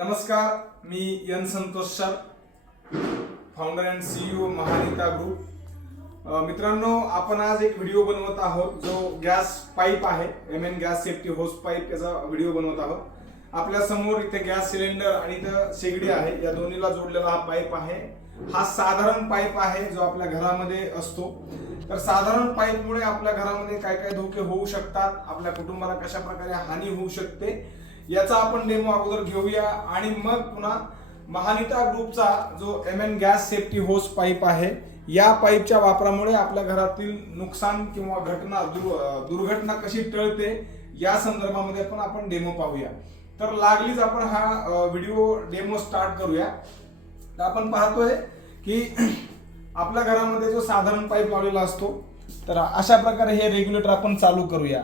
नमस्कार, मी N Santosh sir, founder and CEO Mahanita group. मित्रांनो, आपण आज एक व्हिडिओ बनवत आहोत जो गॅस पाईप आहे, MN gas safety hose pipe याचा व्हिडिओ बनवत आहोत। आपल्या समोर इथे गॅस सिलेंडर आणि इथं शेगडी आहे, या दोन्हीला जोडलेला हा पाईप आहे। हा साधारण पाईप आहे जो आपल्या घरामध्ये असतो। तर साधारण पाईपमुळे आपल्या घरामध्ये काय काय धोके होऊ शकतात, आपल्या कुटुंबाला कशा प्रकारे हानी होऊ शकते याचा आपण डेमो अगोदर घेऊया आणि मग पुन्हा महानिता ग्रुपचा जो MN gas safety hose pipe आहे, या पाईपच्या वापरामुळे आपल्या घरातील नुकसान किंवा दुर्घटना कशी टळते या संदर्भामध्ये पण आपण डेमो पाहूया। तर लागलीच आपण हा व्हिडिओ डेमो स्टार्ट करूया। तर आपण पाहतोय की आपल्या घरामध्ये जो साधारण पाईप लावलेला असतो, तर अशा प्रकारे हे रेग्युलेटर आपण चालू करूया।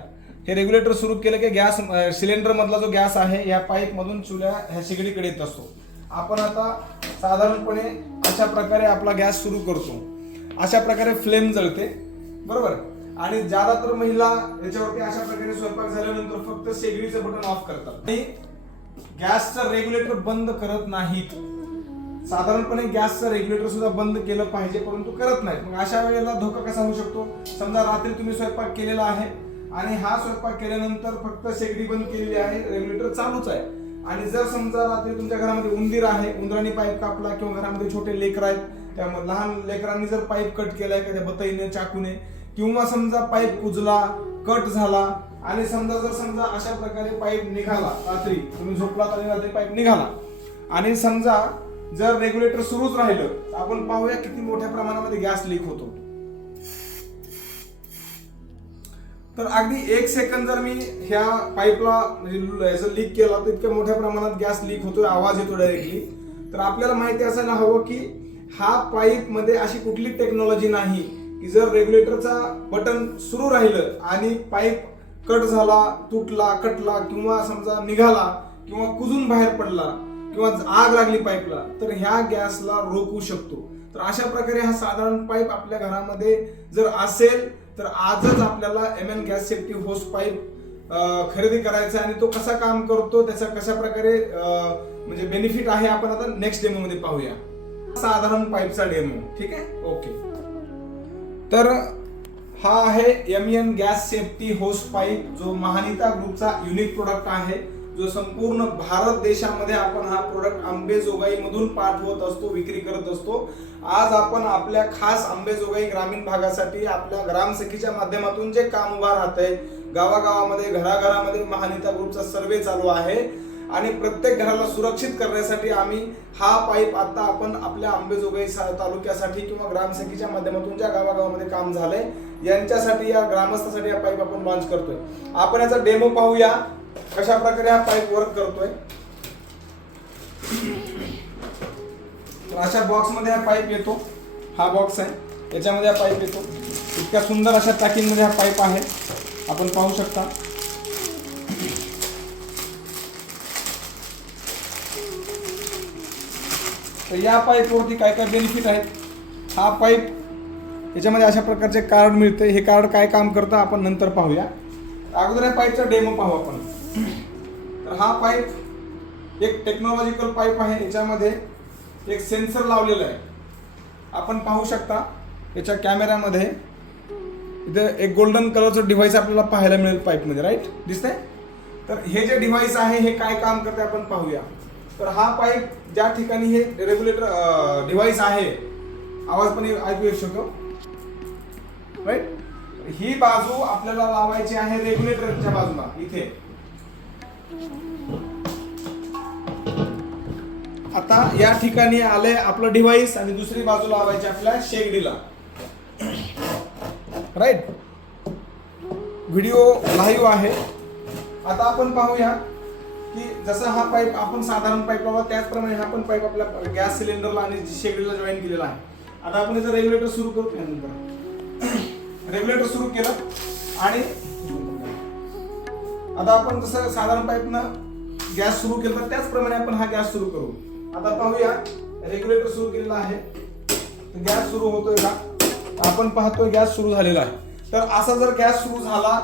हे रेग्युलेटर सुरू केलं की गॅस सिलेंडर मधला जो गॅस आहे या पाईप मधून चुल्या ह्या शेगडीकडे येत असतो। आपण आता साधारणपणे अशा प्रकारे आपला गॅस सुरू करतो, अशा प्रकारे फ्लेम जळते, बरोबर। आणि ज्यादातर महिला याच्यावरती अशा प्रकारे स्वयंपाक झाल्यानंतर फक्त शेगडीचं बटन ऑफ करतात आणि गॅसचं रेग्युलेटर बंद करत नाहीत। साधारणपणे गॅसचं रेग्युलेटर सुद्धा बंद केलं पाहिजे, परंतु करत नाहीत। मग अशा वेळेला धोका कसा होऊ शकतो? समजा रात्री तुम्ही स्वयंपाक केलेला आहे आणि हा स्वयंपाक केल्यानंतर फक्त शेगडी बंद केलेली आहे, रेग्युलेटर चालूच आहे, आणि जर समजा रात्री तुमच्या घरामध्ये उंदीर आहे, उंदराने पाईप कापला, किंवा घरामध्ये छोटे लेकर आहेत, त्यामुळे लहान लेकरांनी जर पाईप कट केलाय का त्या बतईने चाकूने, किंवा समजा पाईप कुजला, कट झाला, आणि समजा अशा प्रकारे पाईप निघाला, रात्री तुम्ही झोपलात आणि रात्री पाईप निघाला, आणि समजा जर रेग्युलेटर सुरूच राहिलं, आपण पाहूया किती मोठ्या प्रमाणामध्ये गॅस लीक होतो। तर अगदी 1 सेकंद जर मी ह्या पाईपला म्हणजे याचं लीक केला तर इतक्या मोठ्या प्रमाणात गॅस लीक होतोय, आवाज येतो डायरेक्टली। तर आपल्याला माहिती असायला हवं की हा पाईप मध्ये अशी कुठली टेक्नॉलॉजी नाही की जर रेग्युलेटरचा बटन सुरू राहिलं आणि पाईप कट झाला, तुटला, कटला, किंवा समजा निघाला, किंवा कुजून बाहेर पडला, किंवा आग लागली पाईपला, तर ह्या गॅसला रोखू शकतो। तर अशा प्रकारे हा साधारण पाईप आपल्या घरामध्ये जर असेल तर आजच आपल्याला MN gas safety hose pipe खरेदी करायचा, आणि तो कसा काम करतो, त्याचा कशा प्रकारे म्हणजे बेनिफिट आहे, आपण आता नेक्स्ट डेमो मध्ये पाहूया। साधारण पाईपचा डेमो, ठीक आहे, ओके। तर हा आहे MN gas safety hose pipe, जो महानिता ग्रुपचा युनिक प्रोडक्ट आहे, जो संपूर्ण भारत देशामध्ये आपण हा प्रोडक्ट अंबेजोगाई मधून पाठवत असतो, विक्री करत असतो। आज आपण आपल्या खास अंबेजोगाई ग्रामीण भागासाठी आपल्या ग्रामसखीच्या माध्यमातून जे काम उभा राहतंय, गावागावामध्ये, घराघरामध्ये महानिता ग्रुपचा सर्वे चालू आहे, आणि प्रत्येक घराला सुरक्षित करण्यासाठी आम्ही हा पाईप आता आपण आपल्या अंबेजोगाई तालुक्यासाठी किंवा ग्रामसखीच्या माध्यमातून ज्या गावागावामध्ये काम झालंय यांच्यासाठी, या ग्रामस्थांसाठी हा पाईप आपण लॉन्च करतोय। आपण याचा डेमो पाहूया कशा प्रकारे हा पाईप वर्क करतोय। तर अशा बॉक्स मध्ये हा पाईप येतो, हा बॉक्स आहे, याच्यामध्ये हा पाईप येतो। इतक्या सुंदर अशा पॅकिंग मध्ये हा पाईप आहे, आपण पाहू शकता। तर या पाईप वरती काय काय बेनिफिट आहेत? हा पाईप याच्यामध्ये अशा प्रकारचे कार्ड मिळते, हे कार्ड काय काम करतं आपण नंतर पाहूया। अगोदर या पाईपचा डेमो पाहू आपण। तर हा पाईप एक टेक्नॉलॉजिकल पाईप आहे, याच्यामध्ये एक सेन्सर लावलेला आहे, आपण पाहू शकता। याच्या कॅमेऱ्यामध्ये इथे एक गोल्डन कलरचं डिव्हाइस आपल्याला पाहायला मिळेल पाईप मध्ये, राईट, दिसतंय? तर हे जे डिव्हाइस आहे हे काय काम करते आपण पाहूया। तर हा पाईप ज्या ठिकाणी हे रेग्युलेटर डिव्हाइस आहे, आवाज पण ऐकू येऊ शकतो, राईट। ही बाजू आपल्याला लावायची आहे रेग्युलेटरच्या बाजूला, इथे। आता या ठिकाणी आले आपलं डिव्हाइस, आणि दुसरी बाजू लावायची आपल्या शेगडीला, राईट। व्हिडिओ लाईव्ह आहे। आता आपण पाहूया की जसं हा पाईप आपण साधारण पाईप लावला त्याचप्रमाणे हा पण पाईप आपल्या गॅस सिलेंडरला आणि शेगडीला जॉईन केलेला आहे। आता आपण याचं रेग्युलेटर सुरू करू, रेग्युलेटर सुरू केलं, आणि आता आपण जसं साधारण पाईपनं गॅस सुरू केला त्याचप्रमाणे आपण हा गॅस सुरू करू। आता पाहूया, रेग्युलेटर सुरू केलेला आहे, गॅस सुरू होतोय का? आपण पाहतोय गॅस सुरू झालेला आहे। तर असा जर गॅस सुरू झाला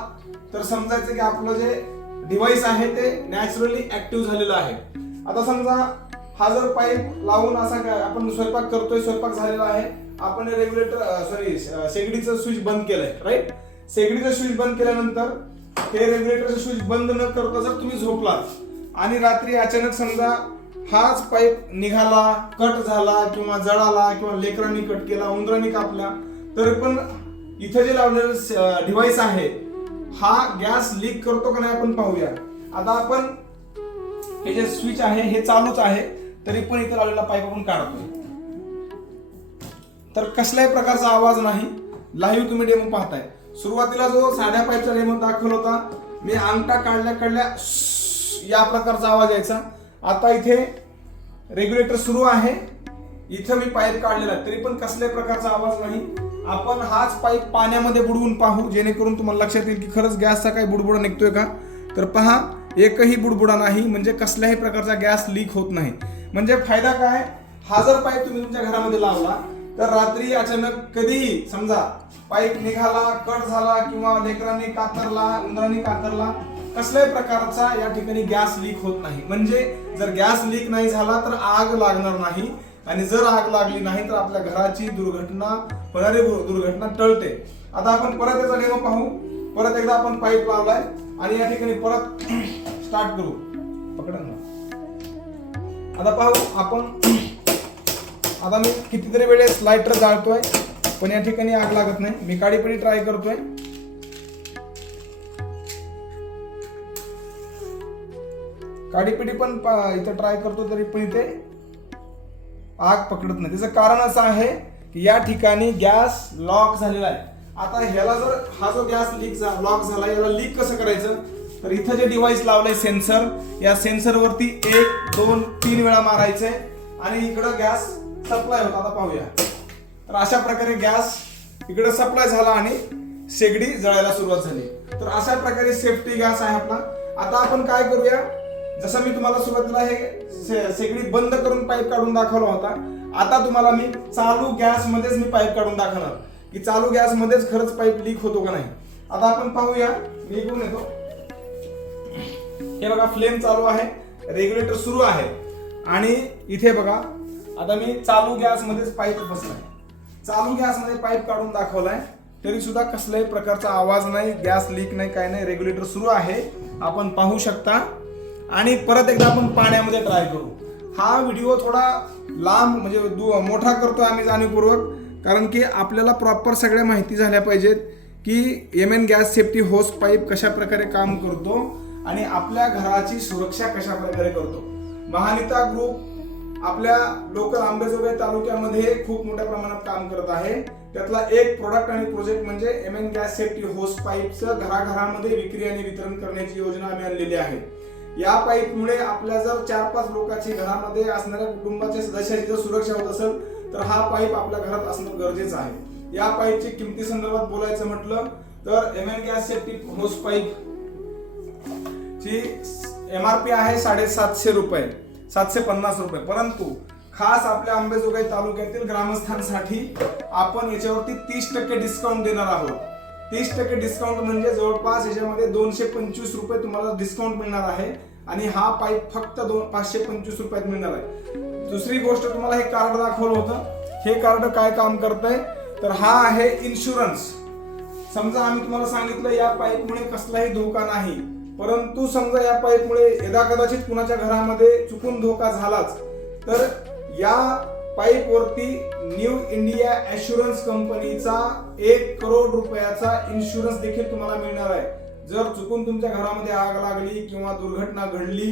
तर समजायचं की आपलं जे डिव्हाइस आहे ते नॅचरली ऍक्टिव्ह झालेलं आहे। आता समजा हा जर पाईप लावून असा काय आपण स्वयंपाक करतोय, स्वयंपाक झालेला आहे, आपण रेग्युलेटर शेगडीचं स्विच बंद केलंय, राईट. शेगडीचं स्विच बंद केल्यानंतर हे रेग्युलेटरचं स्विच बंद न करता जर तुम्ही झोपलात आणि रात्री अचानक समजा हाच पाईप निघाला, कट झाला किंवा जळाला किंवा लेकरांनी कट केला, उंदरांनी कापला, तर पण इथे जे लावलेलं डिव्हाइस आहे हा गॅस लीक करतो का नाही आपण पाहूया. आता आपण हे जे स्विच आहे हे चालूच आहे, तरी पण इथे लावलेला पाईप आपण काढतोय, तर कसल्याही प्रकारचा आवाज नाही. लाईव्ह तुम्ही डेमो पाहताय. सुरुवातीला जो साध्या पाईपचा डेमो दाखवला होता, मी अंगठा काढल्या या प्रकारचा आवाज यायचा. आता इथे रेग्युलेटर सुरू आहे, इथं मी पाईप काढलेला तरी पण कसल्याही प्रकारचा आवाज नाही. आपण हाच पाईप पाण्यामध्ये बुडवून पाहू, जेणेकरून तुम्हाला लक्षात येईल की खरंच गॅसचा काही बुडबुडा निघतोय का. तर पहा, एकही बुडबुडा नाही, म्हणजे कसल्याही प्रकारचा गॅस लीक होत नाही. म्हणजे फायदा काय, हा जर पाईप तुम्ही तुमच्या घरामध्ये लावला तर रात्री अचानक कधीही समजा पाईप निघाला, कट झाला किंवा लेकरांनी कातरला, उंदरांनी कातरला, कसल्याही प्रकारचा या ठिकाणी गॅस लीक होत नाही. म्हणजे जर गॅस लीक नाही झाला तर आग लागणार नाही, आणि जर आग लागली नाही तर आपल्या घराची होणारी दुर्घटना टळते. आता आपण परत याचा डेमो पाहू. परत एकदा आपण पाईप लावलाय आणि या ठिकाणी परत स्टार्ट करू. पकडा ना. आता पाहू आपण. आता मी कितीतरी वेळेस लायटर जाळतोय पण या ठिकाणी आग लागत नाही. मी काडीपिडी ट्राय करतोय, काडीपिडी पण इथं ट्राय करतो तरी पण इथे आग पकडत नाही. त्याचं कारण असं आहे की या ठिकाणी गॅस लॉक झालेला आहे. आता ह्याला जर हा जो गॅस लॉक झाला, याला लीक कसं करायचं, तर इथं जे डिव्हाइस लावलंय सेन्सर, या सेन्सर वरती 1, 2, 3 वेळा मारायचंय आणि इकडं गॅस सप्लाय होता. आता पाहूया. तर अशा प्रकारे गॅस इकडे सप्लाय झाला आणि शेगडी जळायला सुरुवात झाली. तर अशा प्रकारे सेफ्टी गॅस आहे आपला. आता आपण काय करूया, जसं मी तुम्हाला सुरुवातीला हे शेगडी बंद करून पाईप काढून दाखवला होता, आता तुम्हाला मी चालू गॅस मध्येच मी पाईप काढून दाखवणार की चालू गॅस मध्येच खरंच पाईप लीक होतो का नाही. आता आपण पाहूया. मी इकडून येतो. हे बघा, फ्लेम चालू आहे, रेग्युलेटर सुरू आहे आणि इथे बघा आता मी चालू गॅस मध्येच पाईप बसलाय. चालू गॅस मध्ये पाईप काढून दाखवलाय तरी सुद्धा कसल्याही प्रकारचा आवाज नाही, गॅस लीक नाही, काय नाही. रेग्युलेटर सुरू आहे, आपण पाहू शकता. आणि परत एकदा आपण पाण्यामध्ये ट्राय करू. हा व्हिडिओ थोडा लांब म्हणजे मोठा करतो आम्ही जाणीवपूर्वक, कारण की आपल्याला प्रॉपर सगळ्या माहिती झाल्या पाहिजेत की MN gas safety hose pipe कशा प्रकारे काम करतो आणि आपल्या घराची सुरक्षा कशा प्रकारे करतो. महानिता ग्रुप आपल्या लोकल अंबेजोगाई तालुक्यामध्ये खूप मोठ्या प्रमाणात काम करत आहे. त्यातला एक प्रोडक्ट आणि प्रोजेक्ट म्हणजे एमएन गॅस सेफ्टी होस पाईपचं घराघरामध्ये विक्री आणि वितरण करण्याची योजना आम्ही आणलेली आहे. या पाईपमुळे आपल्या जर 4-5 लोकांची घरामध्ये असणाऱ्या कुटुंबाच्या सदस्याची जर सुरक्षा होत असेल तर हा पाईप आपल्या घरात असणं गरजेचं आहे. या पाईपची किमती संदर्भात बोलायचं म्हटलं तर MN gas safety hose pipe ची MRP आहे 750 रुपये, 750 रुपये. परंतु खास आपल्या अंबेजोगाई तालुक्यातील ग्रामस्थांसाठी आपण याच्यावरती 30% डिस्काउंट देणार आहोत. 30% डिस्काउंट म्हणजे जवळपास याच्यामध्ये 225 रुपये तुम्हाला डिस्काउंट मिळणार आहे आणि हा पाईप फक्त 525 रुपयात मिळणार आहे. दुसरी गोष्ट, तुम्हाला हे कार्ड दाखवलं होतं. हे कार्ड काय काम करतंय तर हा आहे इन्शुरन्स. समजा आम्ही तुम्हाला सांगितलं या पाईपमुळे कसलाही धोका नाही, परंतु समजा या पाईपमुळे यदा कदाचित कुणाच्या घरामध्ये चुकून धोका झालाच तर या पाईप वरती न्यू इंडिया ॲश्युरन्स कंपनीचा 1 करोड रुपयाचा इन्शुरन्स देखील तुम्हाला मिळणार आहे. जर चुकून तुमच्या घरामध्ये आग लागली किंवा दुर्घटना घडली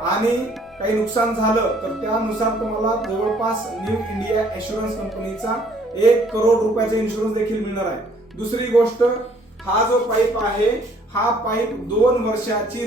आणि काही नुकसान झालं तर त्यानुसार तुम्हाला जवळपास न्यू इंडिया ॲश्युरन्स कंपनीचा 1 करोड रुपयाचा इन्शुरन्स देखील मिळणार आहे. दुसरी गोष्ट, हा जो पाईप आहे हा पाईप 2 वर्षाची